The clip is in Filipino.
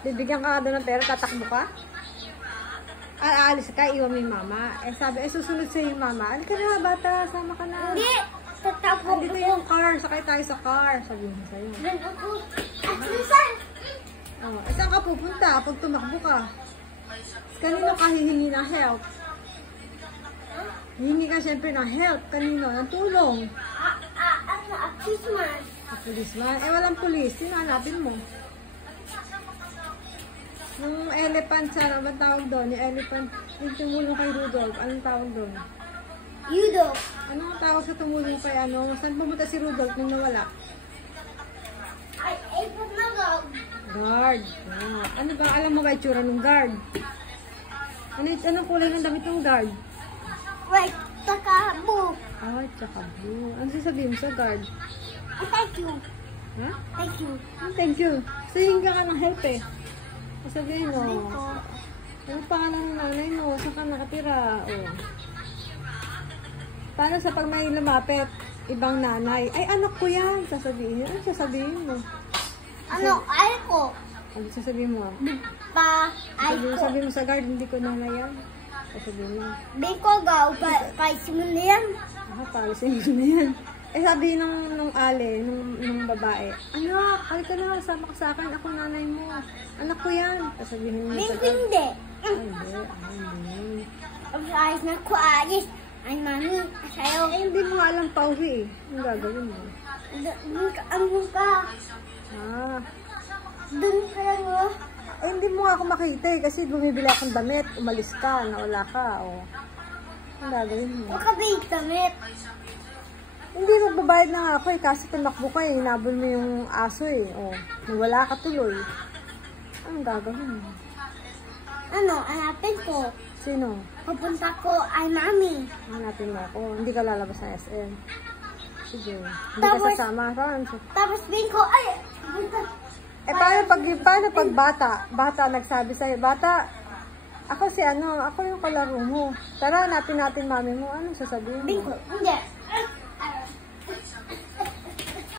Bibigyan ka doon ng pera, tatakbo ka? Aalis ka, iwan mo yung mama. Eh sabi, susunod sa'yo yung mama. Alika na, bata, sama ka na. Hindi, tatakbo Dito yung car, sakay tayo sa car. Sabihin mo sa'yo. Doon ako. At minsan, Saan ka pupunta pag tumakbo ka? Kanino ka hihingi ng help? Hihingi ka siyempre ng help. Kanino? Ng tulong. Christmas. Policeman? Eh, walang police. Sino hanapin mo? Yung elephant sa, anong tawag doon? Yung elephant, yung tumulong kay Rudolph. Anong tawag doon? Yudo. Anong tawag sa tumulong kay ano? Saan pumunta si Rudolph nung nawala? Ay, pagmagaw. Guard. Ano ba? Alam mo ba itsura ng guard? Anong kulay ng damit ng guard? Wait, takabo. Tsaka blue. Ano sasabihin mo sa guard? Thank you. Ha? Thank you. Thank you. Sabihin ka ng help eh. Sabihin mo. Ano pangalan ng nanay mo? Saan ka nakatira? Paano sa pag may lumapit, ibang nanay? Ay, anak ko yan. Sasabihin. Ano sasabihin mo? Ano, ay ko. Ano sasabihin mo? Ay ko. Sabihin mo sa guard, hindi ko nanay yan. Sasabihin mo. Biko gaw, paisi mo na yan. Palisin mo na yan. Eh sabi nung ale, nung babae, anak, halika na, sama ka sa akin, ako nanay mo. Anak ko yan. Sasabihin mo sa guard. Hindi. Ay, hindi. Ayos na ko, ayos. Ay, mami, sa'yo. Eh, hindi mo alam pauwi eh. Anong gagawin mo? Ano ka? Doon ka lang, oh. Eh, hindi mo nga ako makita eh. Kasi bumibili akong damit. Umalis ka. Nawala ka. Anong gagawin mo? Huwag ka ba damit? Hindi, magbabayad na nga ako eh. Kasi tumakbo ka eh. Hinabol mo yung aso eh. Nawala ka tuloy. Anong gagawin mo? Ano, hanapin ko. Sino? Pupunta ko ay mami. Hanapin mo ako. Hindi ka lalabas ng SM. Sige. Hindi Tapos- ka sasama. Tapos bingko, ay, Eh, paano pag bata nagsabi sa'yo, bata, ako yung kalaro mo. Tara, hanapin natin mami mo. Anong sasabihin mo? bingko, hindi.